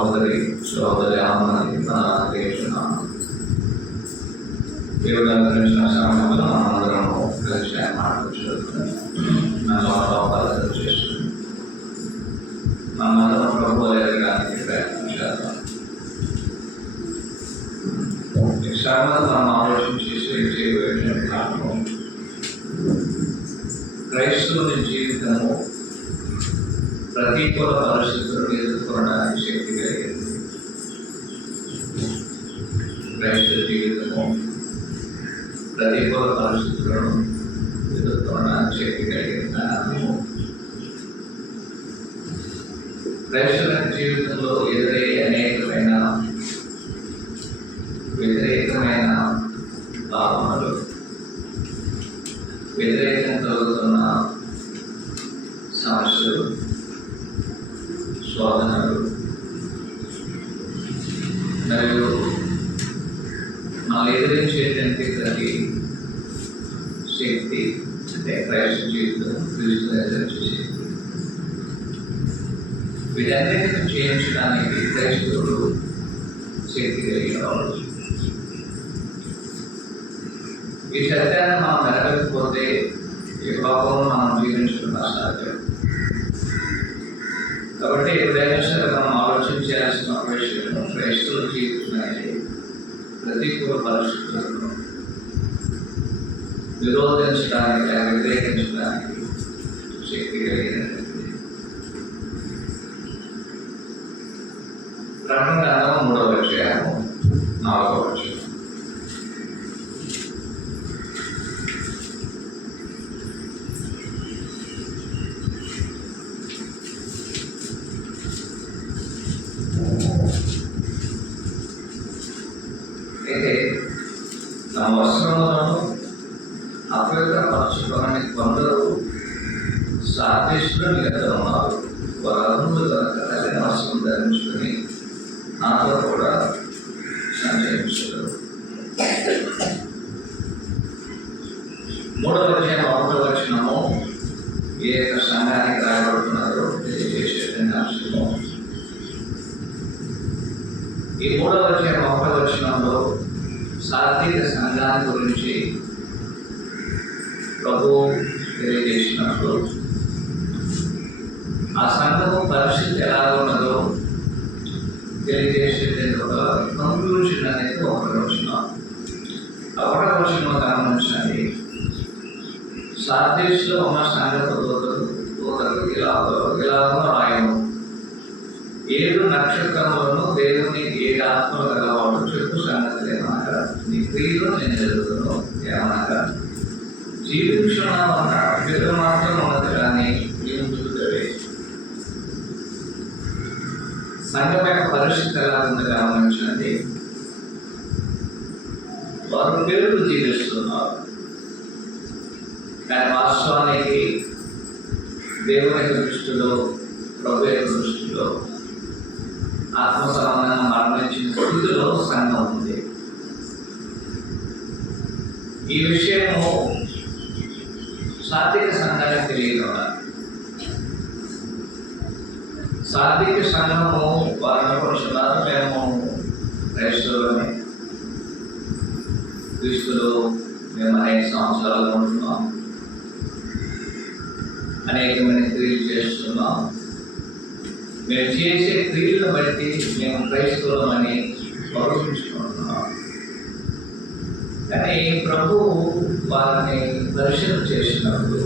సోదరి ఆమె చేస్తున్నాను. దేవుడు అనుగ్రహించిన సమయంలో మనందరము కలిసి ఆయన మాటలు చదువుకుని మన లోపాలు చేస్తుంది. మనందరం ప్రభు ఎదగడానికి ప్రయత్నం చేద్దాం. ఈ శ్రమను మనం ఆలోచించి చేయబడిన కారణం క్రైస్తవుని జీవితము ప్రతికూల పరిస్థితులను ఎదుర్కొనడానికి శక్తి కలిగింది. క్రైస్తవ జీవితము ప్రతికూల పరిస్థితులను ఎదుర్కొనడానికి శక్తి కలిగిన కారణము క్రైస్తవ జీవితంలో ఎదురయ్యే అనేకమైన వ్యతిరేకమైన భావనలు, వ్యతిరేకం కలుగుతున్న సమస్యలు, శోధనలు మరియు మనం ఎదిరించేటువంటి ప్రతి శక్తి అంటే క్రైస్తవ జీవితం క్రీస్తు ఎదిరించే శక్తి. వీటన్నిటిని చేయించడానికి క్రైస్తవుడు శక్తి కలిగిన వాళ్ళు. ఈ సత్యాన్ని మనం మెరగకపోతే ఈ లోకంలో మనం జీవించడం అసాధ్యం. కాబట్టి ఎప్పుడైనా సరే మనం ఆలోచించాల్సిన విషయం క్రైస్తవ జీవితం అనేది ప్రతికూల పరిస్థితులను విరోధించడానికి, వ్యతిరేకించడానికి శక్తి కలిగినది. ప్రకటన గ్రంథం 3వ అధ్యాయము 4వ వచనం. అయితే తమ వస్త్రములను అపవిత్రపరచుకోవడానికి కొందరు సార్దేశులు ఉన్నారు. వారు అర్హులు కనుక తగిన వస్త్రం ధరించుకొని నాతో కూడా సంచరించారు. 3వ అధ్యాయం 1వ వచనము ఏ యొక్క సంఘానికి రాయబడుతున్నారో తెలియజేసేటువంటి అంశము. ఈ 3వ అధ్యాయం 1వ వచనంలో సాత్విక సంఘాన్ని గురించి ప్రభు తెలియజేసినప్పుడు ఆ సంఘము పరిస్థితి ఎలా ఉన్నదో తెలియజేసేటువంటి ఒక కంక్లూజన్ అనేది 1వ వచనం. ఆ 1వ వచనం గమనించండి. సార్దేశులో ఉన్న సంఘపు దూతలు ఇలాగో రాయను. 7 నక్షత్రములను దేవుని 7 ఆత్మలు గలవాడు చెప్పు సంగతి ఏమనగా నీ క్రియలు నేను జరుగుతాను. ఏమనగా జీవించున్నామన్న పేరు మాత్రం ఉన్నది కానీ నీవు చూడవే. సంఘమైన పరిస్థితి ఎలా ఉంది గమనించండి. వారు పేరులు జీవిస్తున్నారు కానీ వాస్తవానికి దేవుని దృష్టిలో, ప్రభు యొక్క దృష్టిలో ఆత్మ సంబంధంగా మరణించిన స్థితిలో సంఘం ఉంది. ఈ విషయము సాత్విక సంఘానికి తెలియదు. సాత్విక సంఘము వారు అనుకుంటున్నారు మేము క్రైస్తవులని, క్రీస్తులో మేము అనేక సంవత్సరాలు ఉంటున్నాం, అనేకమైన క్రియలు చేస్తున్నాం, మేము చేసే క్రియలను బట్టి మేము క్రైస్తవులమని గౌరవించుకుంటున్నాం. కానీ ప్రభు వారిని పరిశీలన చేసినప్పుడు,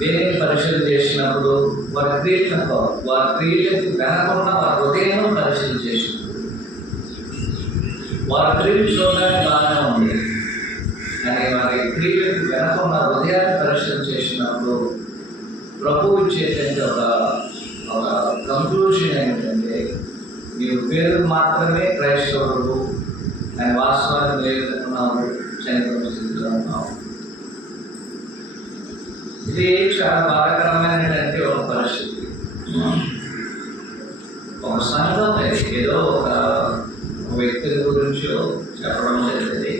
దేనిని పరిశీలన చేసినప్పుడు వారి క్రియలకు వెనకుండా వారి హృదయం పరిశీలన చేసినప్పుడు వారి క్రియలు చూడడానికి బాగానే ఉంది. కానీ వారి క్రియలకు వెనకుండా హృదయాన్ని పరిశీలన చేసినప్పుడు ప్రభు ఇచ్చేటువంటి ఒక కంక్లూజన్ ఏమిటంటే నీవు పేరు మాత్రమే క్రైస్తవుడు అని వాస్తవాన్ని లేకున్నావు, చనిపోయిన స్థితిలో ఉన్నావు. ఇది చాలా బాధాకరమైనటువంటి ఒక పరిస్థితి. ఒక సంఘం ఏదో ఒక వ్యక్తి గురించో చెప్పడం జరిగింది.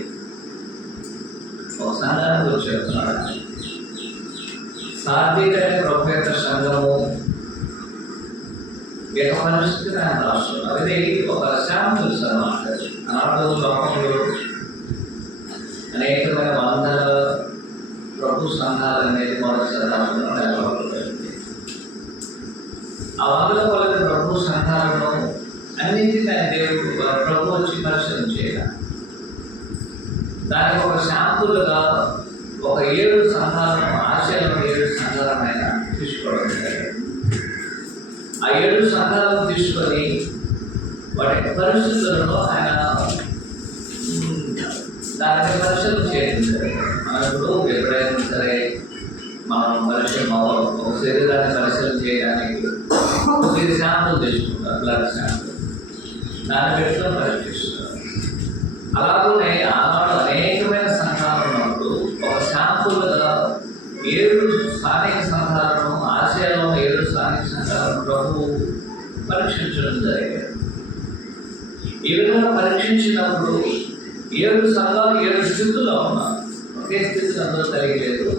ఒక సంఘాన్ని గురించి చెప్తున్నాడు. సాత్విక ప్రభు యొక్క సంఘము ఈ యొక్క పరిస్థితిని ఆయన రాస్తున్నారు. ఇది ఒక శాంపుల్స్ అన్నమాట. ఆనాడు లోకంలో అనేకమైన వందల ప్రభు సంఘాలు అనేది మొదటి శతాబ్దంలో నెలకొల్పబడింది. ఆ వందల కొలది ప్రభు సంఘాలను అన్నింటినీ దేవుడు ప్రభు వచ్చి పరిశీలన చేయాలి. దానికి ఒక శాంపుల్గా ఒక 7 సంఘాలను, ఆశయాలను 7 సంఘాలను ఆయన తీసుకోవడం జరిగింది. ఆ 7 సంఘాలను తీసుకొని వాటి పరిస్థితులను ఆయన దానికి పరిశీలన చేయడం జరిగింది. మనం ఇప్పుడు ఎప్పుడైనా సరే మనం పరిశీలన ఒక శరీరాన్ని పరిశీలన చేయడానికి కొద్దిగా శాంపుల్ తీసుకుంటాం, బ్లడ్ శాంపుల్, దాన్ని పెట్టుకొని పరీక్షిస్తారు. అలాగే ఆనాడు అనేకమైన సంఘాలు ఉన్నప్పుడు ఒక శాంపుల్గా 7 స్థానిక సంఘాలను, ఆసియాలో 7 స్థానిక సంఘాలను ప్రభు పరీక్షించడం జరిగింది. ఈ విధంగా పరీక్షించినప్పుడు 7 సంఘాలు 7 స్థితుల్లో ఉన్నారు. ఒకే స్థితిలో అందరూ కలిగలేదు,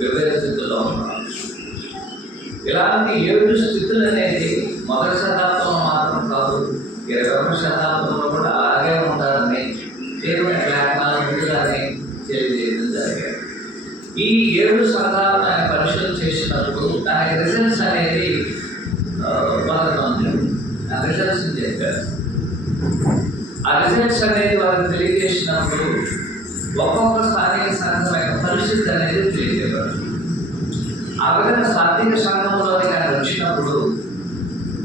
వివిధ స్థితుల్లో ఉన్నారు. ఇలాంటి 7 స్థితులు అనేది మొదటి శతాబ్దంలో మాత్రం కాదు, 21వ శతాబ్దంలో కూడా అలాగే ఉంటారని దేవుని లేఖనాలు ముందుగానే తెలియజేయడం జరిగింది. ఈ 7 సంఘాలను ఆయన పరిశీలన చేసినప్పుడు దానికి రిజల్ట్స్ అనేది ఆ రిజల్ట్స్ చెప్పారు. ఆ రిజల్ట్స్ అనేది వారికి తెలియజేసినప్పుడు ఒక్కొక్క స్థానిక సంఘం యొక్క పరిస్థితి అనేది తెలియజేయబడు. ఆ విధంగా స్థానిక సంఘంలోకి ఆయన వచ్చినప్పుడు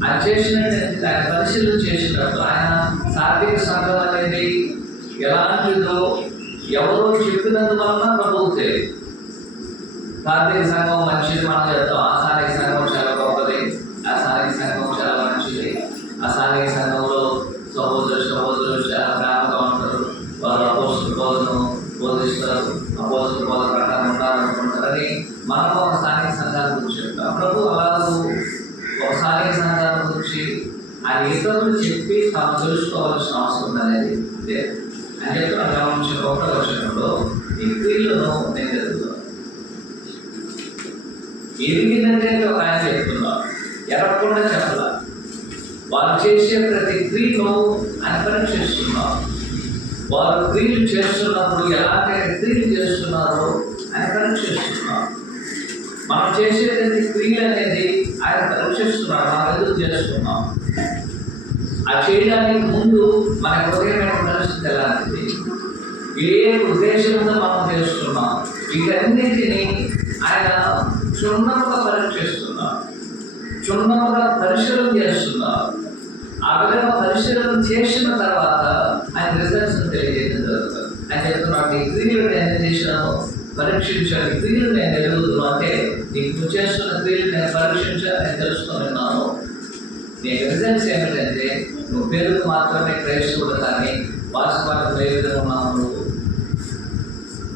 ఆయన చేసినట్టు ఆయన పరిశీలన చేసినప్పుడు ఆయన స్థానిక సంఘం అనేది ఎలాంటిదో ఎవరో చెప్పినందువలన ప్రభువు తెలియదు. స్థానిక సంఘం మంచిది మనం చెప్తాం, ఆ స్థానిక సంఘం చాలా గొప్పది, ఆ స్థానిక సంఘం చాలా మంచిది, ఆ స్థానిక సంఘంలో సహోదరులు చాలా ప్రేమగా ఉంటారు, వారు అపోస్తల బోధను బోధిస్తారు, అపోస్తల బోధ ప్రకారం ఉండాలనుకుంటారని మనం ఒక స్థానిక సంఘాల గురించి చెప్తాం. ప్రభు అలాగూ ఒక స్థానిక సంఘాల గురించి ఆయన ఇతరులు చెప్పి తాము తెలుసుకోవాల్సిన అవసరం అనేది లేదు. ఆయన చెప్తున్న గమనించిన 1వ వచనంలో ఈ క్రియలను నేను ఎదుగుతాను. ఎదిగిందంటే ఒక ఆయన చెప్తున్నారు, ఎరగకుండా చెప్పాల. వారు చేసే ప్రతి క్రియను ఆయన పరీక్షిస్తున్నారు. వారు క్రియలు చేస్తున్నప్పుడు ఎలాంటి క్రియలు చేస్తున్నారో ఆయన పరీక్షిస్తున్నారు. మనం చేసే ప్రతి క్రియలు అనేది ఆయన పరీక్షిస్తున్నారు. మనం ఎదురు చేస్తున్నాం. ఆ చేయడానికి ముందు మన హృదయమైన పరిస్థితి ఎలాంటిది, ఏ ఉద్దేశంతో మనం చేస్తున్నాం, వీటన్నిటినీ ఆయన క్షుణ్ణముగా పరీక్షిస్తున్నారు, క్షుణ్ణముగా పరిశీలన చేస్తున్నారు. ఆ విధంగా పరిశీలన చేసిన తర్వాత ఆయన రిజల్ట్స్ తెలియజేయడం జరుగుతుంది. ఆయన చెప్తున్నాడు, ఈ క్రియలు నేను చేసినాను, పరీక్షించాను, ఈ క్రియలు నేను ఎదుగుతున్నాను అంటే నీకు చేస్తున్న క్రియలు నేను పరీక్షించాను, నేను తెలుసుకున్నాను. నీకు రిజల్ట్స్ ఏమిటంటే నువ్వు పేరుకు మాత్రమే క్రైస్తవుడు కానీ వాస్తవానికి ఏ విధంగా ఉన్నావు, నువ్వు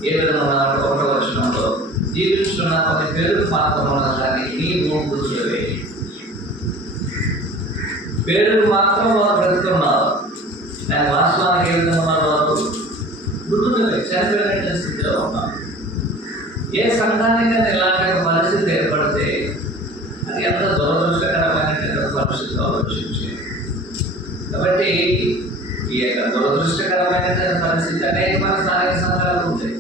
ఏ విధంగా ఉన్నావు 1వ వచనంలో జీవిస్తున్న కొన్ని పేరుకు మాత్రం ఉన్నది కానీ నీ భూమివే పేరుకు మాత్రం వారు బ్రతుకున్నారు. నేను వాస్తవానికి ఏ విధంగా ఉన్నారు, వారు మృతులే చనిపోయిన స్థితిలో ఉన్నారు. ఏ సంఘానికైనా ఇలాంటి పరిస్థితి ఏర్పడితే అది ఎంత దురదృష్టకరమైన పరిస్థితి ఆలోచించి. కాబట్టి ఈ యొక్క దురదృష్టకరమైన పరిస్థితి అనేకమైన స్థానిక సంఘాలు ఉంటాయి.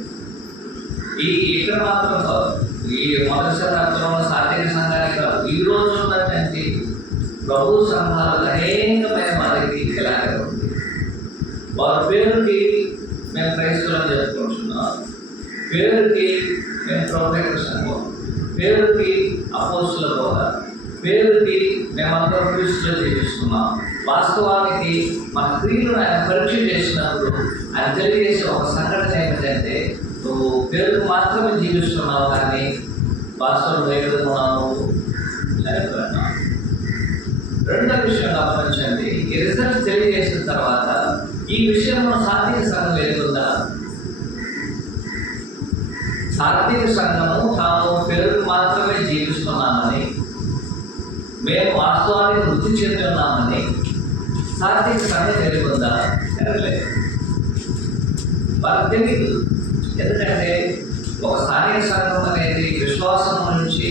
ఇక్కడ మాత్రం కాదు, ఈ మొదటి శతాబ్దంలో స్థానిక సంఘానికి కాదు, ఈ రోజు ఉన్నటువంటి ప్రభు సంఘాలు అనేకమైన వారికి ఇలాగే ఉంది. వారి పేరుకి మేము క్రైస్తవులను చెప్పుకుంటున్నాం, పేరుకి మేము ప్రొటెక్టర్ సంఘం, పేరుకి అపోస్తుల బోధ, పేరుకి మేమందరం క్రీస్తులో జీవిస్తున్నాం. వాస్తవానికి మన క్రియలను ఆయన పరీక్ష చేసినప్పుడు ఆయన తెలియజేసే ఒక సంఘటన ఏమిటంటే నువ్వు పేరుకు మాత్రమే జీవిస్తున్నావు కానీ వాస్తవం ఏ విధంగా ఉన్నావు చనిపోయినావు. రెండో విషయం గమనించండి, ఈ రిజల్ట్స్ తెలియజేసిన తర్వాత ఈ విషయంలో సాత్విక సంఘం ఎదుగుందా? సాత్విక సంఘము తాము పేరుకు మాత్రమే జీవిస్తున్నామని, మేము వాస్తవానికి వృద్ధి చెంది ఉన్నామని సాత్విక సంఘం ఎదుగుందా? ఎరగలేదు, వాళ్ళకి తెలియదు. ఎందుకంటే ఒక స్థానిక సంఘం అనేది విశ్వాసం నుంచి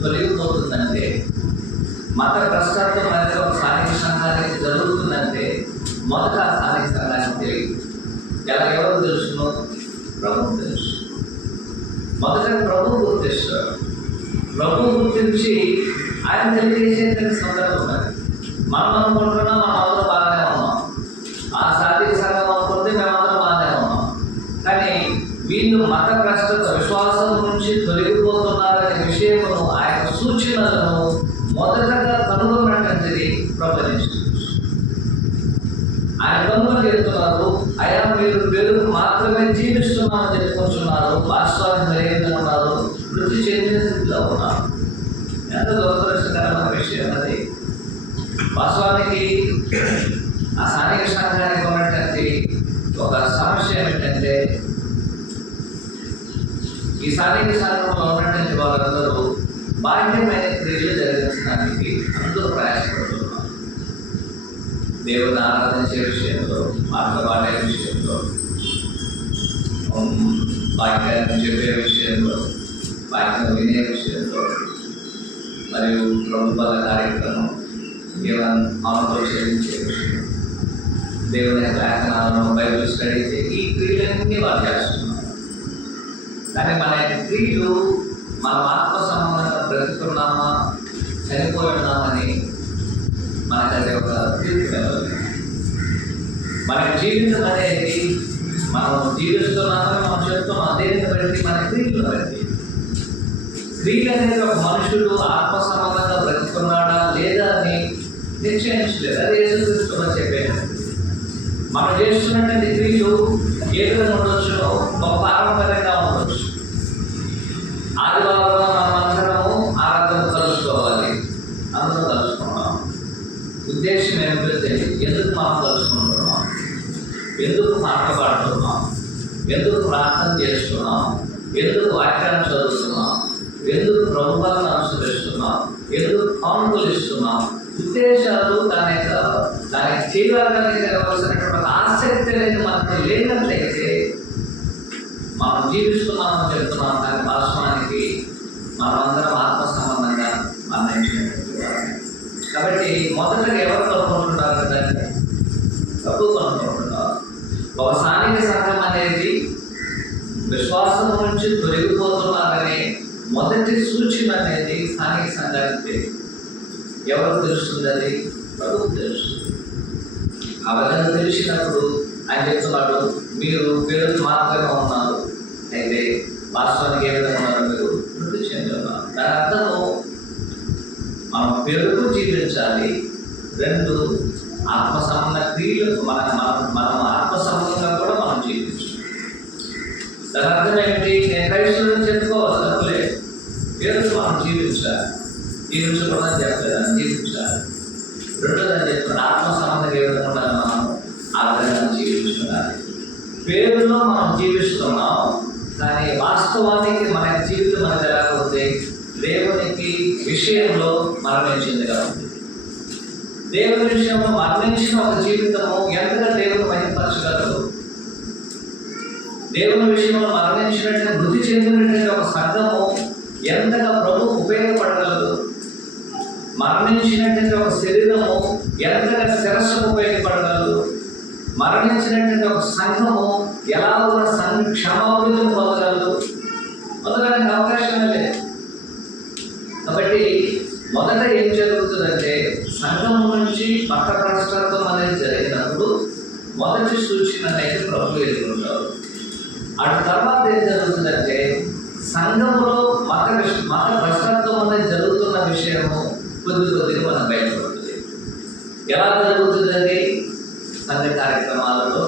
తొలగిపోతుందంటే మత భ్రష్టత్వం అనేది ఒక స్థానిక సంఘానికి జరుగుతుందంటే మొదట ఆ స్థానిక సంఘానికి తెలియదు. ఎవరు తెలుసునో ప్రభు తెలుసు. మొదట ప్రభు గుర్తిస్తారు. ప్రభు గుర్తించి ఆయన తెలియజేసే సందర్భం ఉన్నది. మనం అనుకుంటున్నాం మనం అందరం బాగానే ఉన్నాం, ఆ స్థానిక సంఘం అనుకుంటే మేమందరం బాగానే ఉన్నాం. కానీ వీళ్ళు మత భ్రష్టత విశ్వాసం నుంచి తొలగిపోతున్నారనే విషయమును ఆయన సూచనలను మొదటగా కనుగొన్నటువంటిది ప్రపంచం. ఆయన కనుగొని చెప్తున్నారు, అయా మీరు పేరుకు మాత్రమే జీవిస్తున్నామని చెప్పుకుంటున్నారు, వాస్తవానికి మరేవిధంగా ఉన్నారు, మృతి చెందిన స్థితిలో ఉన్నారు. ఎంత దురదృష్టకరమైన విషయం అది. వాస్తవానికి ఆ స్థానిక సంఘానికి ఉన్నటువంటి ఒక సమస్య ఏమిటంటే, ఈ స్థానిక సంఘంలో ఉన్నటువంటి వాళ్ళందరూ బాహ్యమైన క్రియలు జరిగించడానికి అందరూ ప్రయాసపడుతున్నారు. దేవుని ఆరాధించే విషయంలో, పాటలు పాడే విషయంలో, వాక్యాన్ని చెప్పే విషయంలో, వాక్యం వినే విషయంలో, మరియు ప్రభుత్వాల కార్యక్రమం, దేవుని ఆలోచించే విషయం, దేవుని లేఖనాలను బైబిల్ స్టడీ ఈ క్రియలన్నీ వాళ్ళు చేస్తున్నారు. కానీ మన క్రియలు మన ఆత్మ సంబంధంగా బ్రతుకున్నామా చనిపోయి ఉన్నామని మనకది ఒక తీర్పు. మన జీవితం అనేది మనం జీవిస్తున్నామని మనం చెప్తున్నాం, దేనిని బట్టి మన క్రియలు బట్టి. క్రియలు అనేది ఒక మనుషుడు ఆత్మ సంబంధంగా బ్రతుకున్నాడా లేదా అని నిశ్చయించలేదు. అది యేసుక్రీస్తు చెప్పాను. మనం చేస్తున్నటువంటి క్రియలు ఏ విధంగా ఉండొచ్చు, ఒక పారంపర్యంగా ఉండొచ్చు. ఆదివారం మనం అందరము ఆరాధన కలుసుకోవాలి, అందరూ కలుసుకున్నాం. ఉద్దేశం ఏమిటో తెలియదు. ఎందుకు మనం కలుసుకుంటున్నాం, ఎందుకు పాట పాడుతున్నాం, ఎందుకు ప్రార్థన చేస్తున్నాం, ఎందుకు వాక్యాన్ని చదువుతున్నాం, ఎందుకు ప్రభుత్వాలను అనుసరిస్తున్నాం, ఎందుకు కానుకలు ఇస్తున్నాం. ఉద్దేశాలు దానికి చేయాలని కావాల్సినటువంటి ఆసక్తి అనేది మనకు లేనట్లయితే మనం జీవిస్తున్నామని చెప్తున్నాం. కానీ వాస్తవానికి మనమందరం ఆత్మ సంబంధంగా మరణించినటువంటి వారు. కాబట్టి మొదటగా ఎవరు కనుక్కుంటున్నారు కదండి, ప్రభు కనుక్కుంటున్నారు. ఒక స్థానిక సంఘం అనేది విశ్వాసం నుంచి తొలగిపోతున్నారనే మొదటి సూచన అనేది స్థానిక సంఘానికి ఎవరు తెలుస్తుంది? అది ప్రభువు తెలుస్తుంది. ఆ విధంగా తెలిసినప్పుడు ఆయన చెప్తున్నాడు, మీరు పేరుకు మాత్రమే ఉన్నారు, అయితే వాస్తవానికి ఏ విధంగా ఉన్నారు, మీరు మృతి చెంది ఉన్నారు. దాని అర్థము మనం పేరుకు జీవించాలి. రెండు, ఆత్మ సంబంధ క్రియలు మనం ఆత్మ సంబంధంగా కూడా మనం జీవించాలి. దాని అర్థం ఏమిటి? నేను క్రైస్తవుని చెప్పుకోవాలి తప్పలేదు, పేరుకు మనం జీవించాలి. జీవించకూడదని చెప్పలేదని జీవించాలి. రెండోదని చెప్తున్నారు, ఆత్మ సంబంధంగా ఏ విధంగా ఉండాలి, మనం ఆ విధంగా జీవించాలి. పేరులో మనం జీవిస్తున్నాం, కానీ వాస్తవానికి మన జీవితం అనేది లేకపోతే దేవునికి విషయంలో మరణించింది కాబట్టి. దేవుని విషయంలో మరణించిన ఒక జీవితము ఎంతగా దేవుని మహిమపరచగలదు? దేవుని విషయంలో మరణించినట్టు మృతి చెందినటువంటి ఒక సంఘము ఎంతగా ప్రభు ఉపయోగపడగలదు? మరణించినటువంటి ఒక శరీరము ఎంతగా శిరస్సుకు ఉపయోగపడగలదు? మరణించినటువంటి ఒక సంఘము ఎలా ఉన్న క్షమాభివృద్ధిని పొందగలదు? పొందడానికి అవకాశమే లేదు. కాబట్టి మొదట ఏం జరుగుతుందంటే, సంఘం నుంచి మత భ్రష్టత్వం అనేది జరిగినప్పుడు మొదటి సూచన అయితే ప్రభు ఎదుర్కొంటారు. అటు తర్వాత ఏం జరుగుతుందంటే, సంఘంలో మత భ్రష్టత్వం అనేది జరుగుతున్న విషయము కొద్ది కొద్దిగా మనకు బయటపడుతుంది. ఎలా జరుగుతుందండి? సంఘ కార్యక్రమాలలో,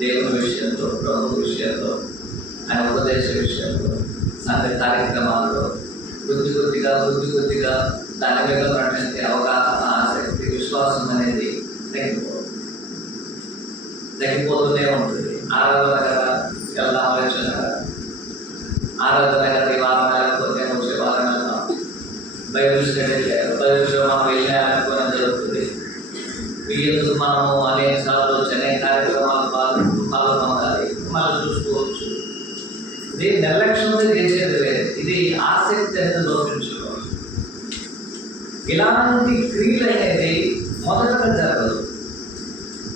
దేవుని విషయంలో, ప్రభు విషయంలో, ఆయన ఉపదేశ విషయంలో, సంఘ కార్యక్రమాలలో కొద్ది కొద్దిగా దాని మీద ఉన్నటువంటి అవగాహన, ఆసక్తి, విశ్వాసం అనేది తగ్గిపోతూనే ఉంటుంది. ఆరాధన కదా ఎలా ఆలోచన, ఆరాధన కదా ఈ వారం లేకపోతే వచ్చే వారం వెళ్తాం, బైబిల్ స్టడీ మనం వెళ్ళాలనుకోవడం జరుగుతుంది. వీళ్ళకు మనము అనేక సార్లు వచ్చే కార్యక్రమాలు పాల్గొనాలి, మళ్ళీ చూసుకోవచ్చు. ఇది నిర్లక్ష్యంగా చేసేది లేదు. ఇది ఆసక్తి అనేది లోపించుకోవాలి. ఇలాంటి క్రియలు అనేది మొదటగా జరగదు,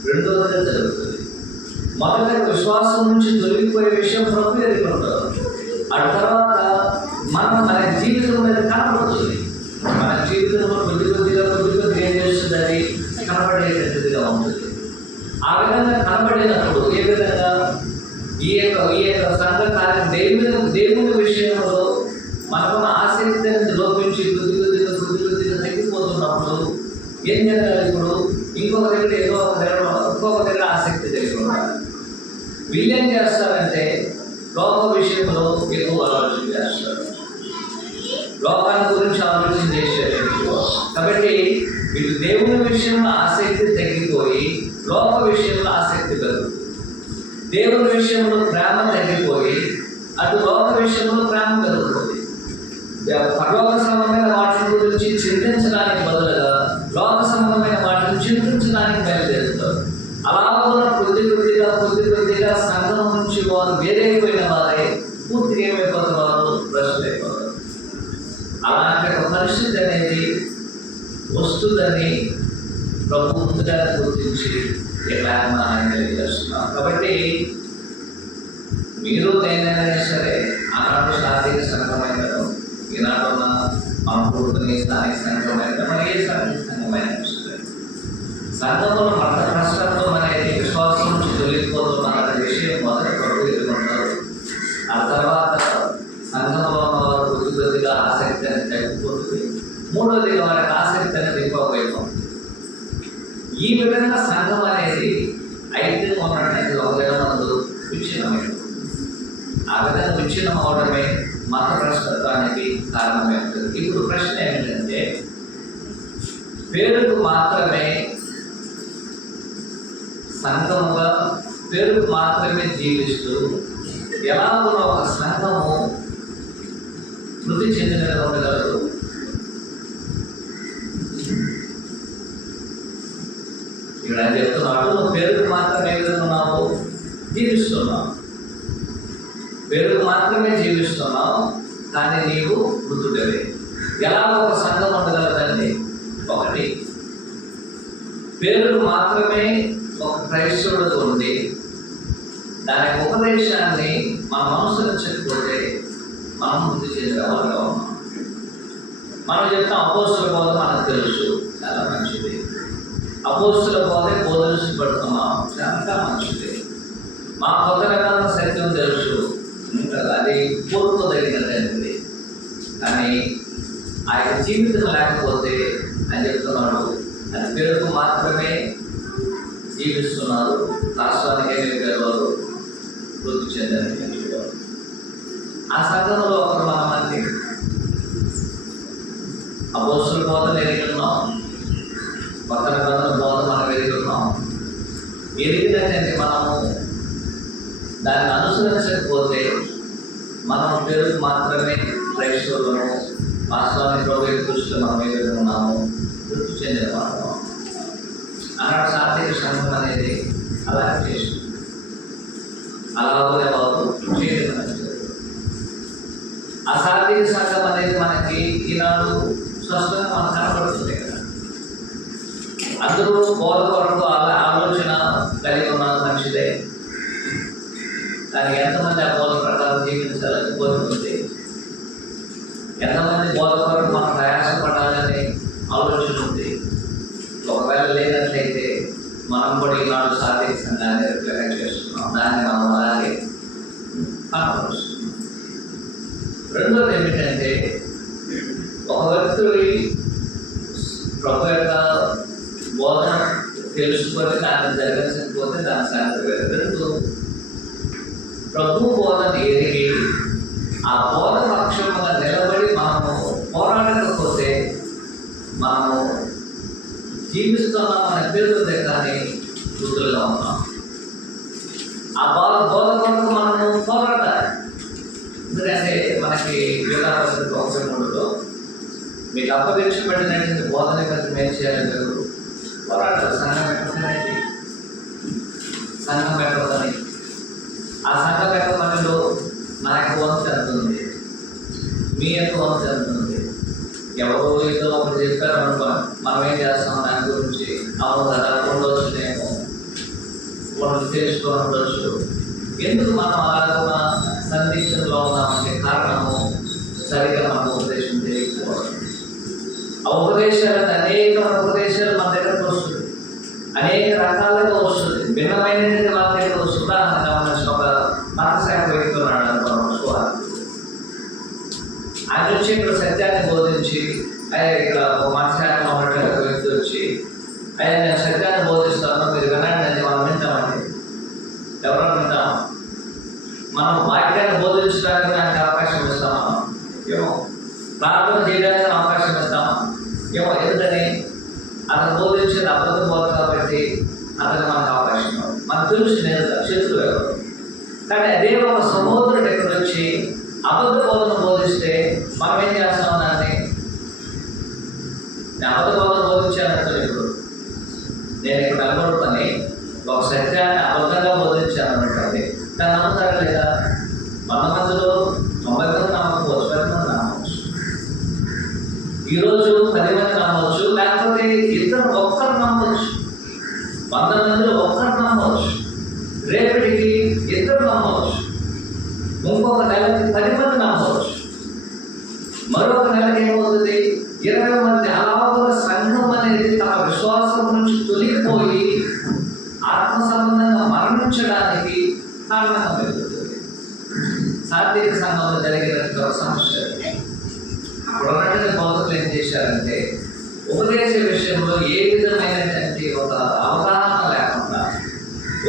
రెండవదిగా జరుగుతుంది. మొదట విశ్వాసం నుంచి తొలగిపోయే విషయం ప్రభు ఎదుర్కొంటారు. ఆ తర్వాత మన జీవితం మీద కనపడుతుంది. మన జీవితంలో కొద్దిగా ఏం చేస్తుంది, అది కనపడేటట్టుగా ఉంటుంది. ఆ విధంగా కనపడినప్పుడు ఏ విధంగా ఈ యొక్క సంఘ కార్యం దేవుని విషయంలో మనకున్న ఆసక్తి అనేది లోపించి కొద్దిగా తగ్గిపోతున్నప్పుడు ఏం జరగాలి? ఇప్పుడు ఇంకొక దగ్గర ఆసక్తి తెలుసుకున్నారు. వీళ్ళు ఏం చేస్తారంటే లోక విషయంలో ఎక్కువ ఆలోచన చేస్తారు, లోకాల గురించి ఆలోచన చేసేది. కాబట్టి వీళ్ళు దేవుని విషయంలో ఆసక్తి తగ్గిపోయి లోక విషయంలో ఆసక్తి కలుగుతుంది. దేవుని విషయంలో ప్రేమ తగ్గిపోయి అటు లోక విషయంలో ప్రేమ కలుగుతుంది. పరలోక సంబంధమైన వాటి గురించి చింతించడానికి బదులుగా లోక సంబంధమైన వాటిని చింతించడానికి బయలుదేరుతారు. అలా కూడా కొద్దిగా సంఘం నుంచి వారు వేరైపోయిన వారే పూర్తిగా ఏమైపోతున్నారు, భ్రష్టులైపోతారు. అలాంటి ఒక పరిస్థితి అనేది వస్తుందని ప్రభు ముందుగా గుర్తించి ఆయన తెలియజేస్తున్నారు. కాబట్టి మీరు నేనైనా సరే ఆనాడు స్థానిక సంఘమైన, ఈనాడు మన పూర్తిని స్థానిక సంఘమైన, మన ఏ స్థానిక సంఘమైన సరే సంఘంలో మత కష్టత్వం అనేది విశ్వాసం నుంచి తొలగిపోతున్న విషయం మొదట ప్రభు ఎదుర్కొంటారు. ఆ తర్వాత సంఘంలో వారు కొద్దిగా ఆసక్తి అనేది తగ్గిపోతుంది. మూడవదిగా వారికి ఆసక్తి అనేది ఎక్కువైపోతుంది. ఈ విధంగా సంఘం అనేది అయితే ఉన్నట్టు ఒక విధమందు విచ్ఛిన్నమైనది. ఆ విధంగా విచ్ఛిన్నం అవడమే మత భ్రష్టత్వానికి కారణమవుతుంది. ఇప్పుడు ప్రశ్న ఏమిటంటే, పేరుకు మాత్రమే సంఘముగా పేరుకు మాత్రమే జీవిస్తూ ఎలా ఉన్న ఒక సంఘము మృతి చెందినగా ఉండగలదు? ఇక్కడ ఆయన చెప్తున్నాడు, నువ్వు పేరుకు మాత్రమే ఉన్నావు, జీవిస్తున్నావు, పేరుకు మాత్రమే జీవిస్తున్నావు, కానీ నీవు మృతుడవే. ఎలా ఒక సంఘం ఉండగలదండి? ఒకటి, పేరుకు మాత్రమే ఒక క్రైస్తవుడు ఉంది, దాని ఉపదేశాన్ని మన మనసులో చెప్పిపోతే మనం మృతి చెందిన వాళ్ళగా ఉన్నాం. మనం చెప్తాం అపోస్తుల బోధ మనకు తెలుసు, చాలా మంచిది. అపోస్తుల బోధే బోధించబడుతున్నాం, చాలా మంచిది. మా కొత్త రకాల సత్యం తెలుసు, అది పూర్వదగినది. కానీ ఆయన జీవితం లేకపోతే ఆయన చెప్తున్నాడు, అది పేరుకు మాత్రమే జీవిస్తున్నారు, రాష్ట్రానికి ఏమి గెలవారు, వృద్ధి చెందాలని చెప్పేవారు. ఆ సంఘంలో ఒకరు మనమంది అపోస్తుల బోధన ఎరుగున్నాం, కొత్త రకాల బోధ మనం ఎరుగున్నాం. ఎరిగినట్టే మనము దాన్ని అనుసరించకపోతే మనం పేరుకు మాత్రమే క్రైస్తవులను, వాస్తవానికి ప్రభు దృష్టిలో మనం ఏదైనా ఉన్నాము, వృద్ధి చెందిన వాళ్ళం. ఆనాడు సాత్విక సంఘం అనేది అలా చేస్తుంది, అలా వాళ్ళు చేయడం. అసాత్విక సంఘం అనేది మనకి ఈనాడు స్పష్టంగా మనకు కనపడుతుంది కదా. అందరూ బోధ కొరకు ఆలోచన కలిగి ఉన్నారు, మంచిదే. కానీ ఎంతమంది ఆ బోధ ప్రకారం జీవించాలని కోరుకుంది? ఎంతమంది బోధ కొరకు మనం ప్రయాసపడాలని ఆలోచన ఉంది? ఒకవేళ లేనట్లయితే మనం కూడా ఈనాడు సాత్విక సంఘాన్ని రిప్రజెంట్ చేస్తున్నాం, దాన్ని మనం అలాగే కనపరుస్తున్నాం. రెండోది ఏమిటంటే, ఒక వ్యక్తి ప్రభు యొక్క బోధన తెలుసుకొని దాన్ని జరగకపోతే దాని సంగతి. రెండు, ప్రభు బోధన ఎరిగి ఆ బోధ పక్షముగా నిలబడి మనము పోరాడకపోతే మనము జీవిస్తున్నాం అనే పేరుందే కానీ వృద్ధులుగా ఉన్నాం. ఆ బోధ కొరకు మనము పోరాడాలి. ఎందుకంటే మనకి యోగాపరిస్థితి 1:3లో మీకు అప్పగించబడినటువంటి బోధన కలిసి మేము చేయాలి, మీరు పోరాడాలి. సంఘం పెట్టడానికి ఆ సంఘం పెట్టమనిలో నా యొక్క వంతు ఎంత ఉంది, మీ యొక్క వంతు ఎంత ఉంది, ఎవరో ఏదో ఒకటి చెప్పారు అనుకో, మనం ఏం చేస్తాం దాని గురించి, అవును కదా ఉండొచ్చు, నేను వాళ్ళు తెలుసుకొని ఉండొచ్చు. ఎందుకు మనం అలాగ సందిగ్ధంలో ఉన్నామంటే కారణము సరిగా మన ఉపదేశం తెలియకపోవడం. ఆ ఉపదేశాలు అనేకమైన ఉపదేశాలు మన దగ్గరకు వస్తుంది, అనేక రకాలుగా వస్తుంది, భిన్నమైనది మన దగ్గర వస్తుంది. ఉదాహరణగా ఒక మనశాఖ వ్యక్తున్నాడు అనుకోవడం సువార్త, ఆయన వచ్చి ఇక్కడ సత్యాన్ని బోధించి, ఇక్కడ ఒక మనశాఖలో ఉన్నట్టు వ్యక్తి వచ్చి ఆయన నేను సత్యాన్ని బోధిస్తాను మీరు వినండి అని మనం వింటామండి. ఎవరో వింటాము. మనం వాక్యాన్ని బోధించడానికి దానికి అవకాశం ఇస్తామా? ఏమో. ప్రార్థన చేయడానికి అవకాశం ఇస్తామా? ఏమో. ఎందుకని అతను బోధించేది అబద్ధం బోధ కాబట్టి అతను మనకు అవకాశం ఇవ్వదు. మనకు తెలుసు నేను శత్రువు ఎవరు. కానీ అదే ఒక సహోదరుడు ఇక్కడ వచ్చి అబద్ధ బోధన బోధిస్తే మనం ఏం చేస్తాం? దాన్ని నేను అబద్ధ బోధన బోధించానంటే ఇప్పుడు నేను ఇక్కడ నిలబడుకొని ఒక సత్యాన్ని అబద్ధంగా బోధించాను అన్నట్టు దాన్ని నమ్ముతారా లేదా? 100 మందిలో 90 మంది నమ్మకపోవచ్చు, 10 మంది నమ్మవచ్చు. ఈరోజు 10 మంది నమ్మవచ్చు, లేకపోతే ఒక్కరు నమ్మవచ్చు. 100 మందిలో ఒక్కరు నమ్మవచ్చు, రేపటికి 2 నమ్మవచ్చు, ఇంకొక నెలకి 10 మంది నమ్మవచ్చు, మరొక నెలకి ఏమవుతుంది 20 మంది. అలాగే సంఘం అనేది తమ విశ్వాసం నుంచి తొలగిపోయి ఆత్మ సంబంధంగా మరణించడానికి కారణంగా పెరుగుతుంది. సాత్విక సంఘంలో జరిగిన సమస్య అప్పుడు ఉన్నటువంటి బోధకులు ఏం చేశారంటే ఉపదేశ విషయంలో ఏ విధమైనటువంటి ఒక అవగాహన లేకుండా,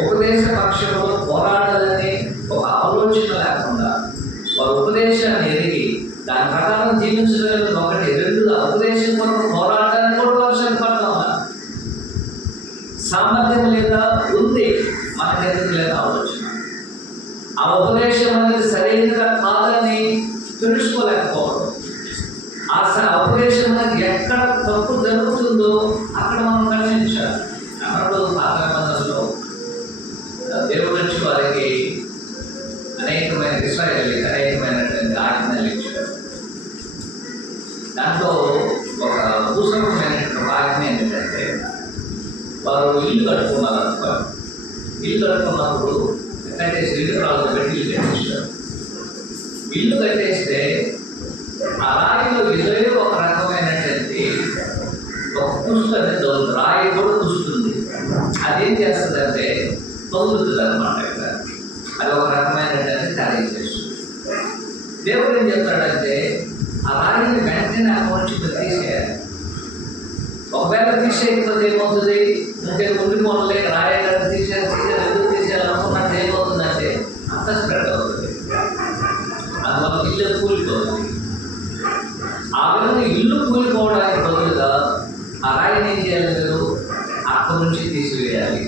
ఉపదేశ పక్షంలో పోరాడాలని ఒక ఆలోచన లేకుండా, వారు ఉపదేశాన్ని ఎరిగి దాని ప్రకారం జీవించడానికి 1, 2 ఉపదేశం కొరకు పోరాటాన్ని కూడా వర్షాలు పడతా ఉన్నారు. సామర్థ్యం లేదా ఉంది, మనకి ఎందుకు లేదా ఆలోచన. ఆ ఉపదేశం అనేది సరైనగా కాదని తెలుసుకోలేకపోవడం. ఆ ఉపదేశం అనేది ఎక్కడ తప్పు జరుగుతుందో అక్కడ మనం ఖండించాలి. అప్పుడు పాత నిబంధనలో దేవుడు వచ్చి వారికి అనేకమైన ఇశ్రాయేలీయులకు అనేకమైనటువంటి ఆజ్ఞలు ఇచ్చారు. దాంట్లో ఒక భూసంబంధమైనటువంటి ఒక ఆజ్ఞ ఏంటంటే వారు ఇల్లు కట్టుకున్నారు అనుకోరు. ఇల్లు కట్టుకున్నప్పుడు కట్టేసి ఇల్లు రాళ్ళు పెట్టి ఇల్లు కట్టేస్తారు. ఇల్లు కట్టేస్తే ఆ రాయిలో ఇదే ఒక రకమైనటువంటి ఒక కుస్తు అనేది రాయి కూడా కుస్తుంది. అదేం చేస్తుందంటే తగులుతుంది అనమాట. అది ఒక రకమైనటువంటి కార్యం చేస్తుంది. దేవుడు ఏం చెప్తాడంటే ఆ రాయిని వెంటనే అక్కడి నుంచి తీసేయాలి. ఒకవేళ తీసేయకపోతే ఏమవుతుంది? ఇంకేం ఉండిపోలే రాయడానికి ఎందుకు తీసేయాలనుకున్నట్టు ఏమవుతుందంటే అంత స్ప్రెడ్ అవుతుంది. అందువల్ల ఇల్లు కూలిపోతుంది. ఆ విధంగా ఇల్లు కూలిపోవడానికి బదులుగా ఆ రాయిని ఏం చేయాలి? మీరు అక్కడి నుంచి తీసివేయాలి.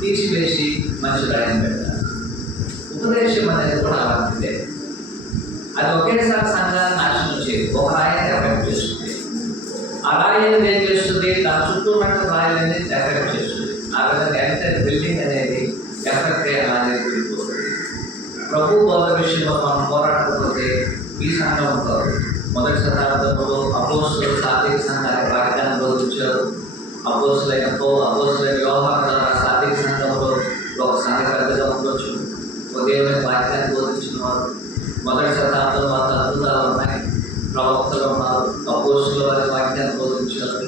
తీసివేసి మంచి రాయిని పెట్టాలి. ఉపదేశం అనేది కూడా అలాంటిదే. అది ఒకేసారి సంఘాన్ని నాశనం చేయదు. ఒక రాయిని ఎఫెక్ట్ చేస్తుంది. ఆ రాయి అనేది ఏం చేస్తుంది? దాని చుట్టూ ఉన్న రాయి అనేది ఎఫెక్ట్ చేస్తుంది. ఆ విధంగా ఎంటర్ బిల్డింగ్ అనేది ఎఫెక్ట్ అనేది వెళ్ళిపోతుంది. ప్రభు బోధ విషయంలో మనం పోరాడకపోతే ఈ సంఘంతో మొదటి శతాబ్దంలో అపోస్తులు సాత్విక సంఘానికి వాక్యాన్ని బోధించారు. అపోస్తులైన యోహాను ద్వారా సాత్విక సంఘంలో ఒక సంఘ పెద్దగా ఉండొచ్చు. దేవుని వాక్యాన్ని బోధించిన వారు మొదటి శతాబ్దంలో వారి అద్భుతాలు ఉన్నాయి. ప్రవక్తలు ఉన్నారు. అపోస్తుల వారి వాక్యాన్ని బోధించారు.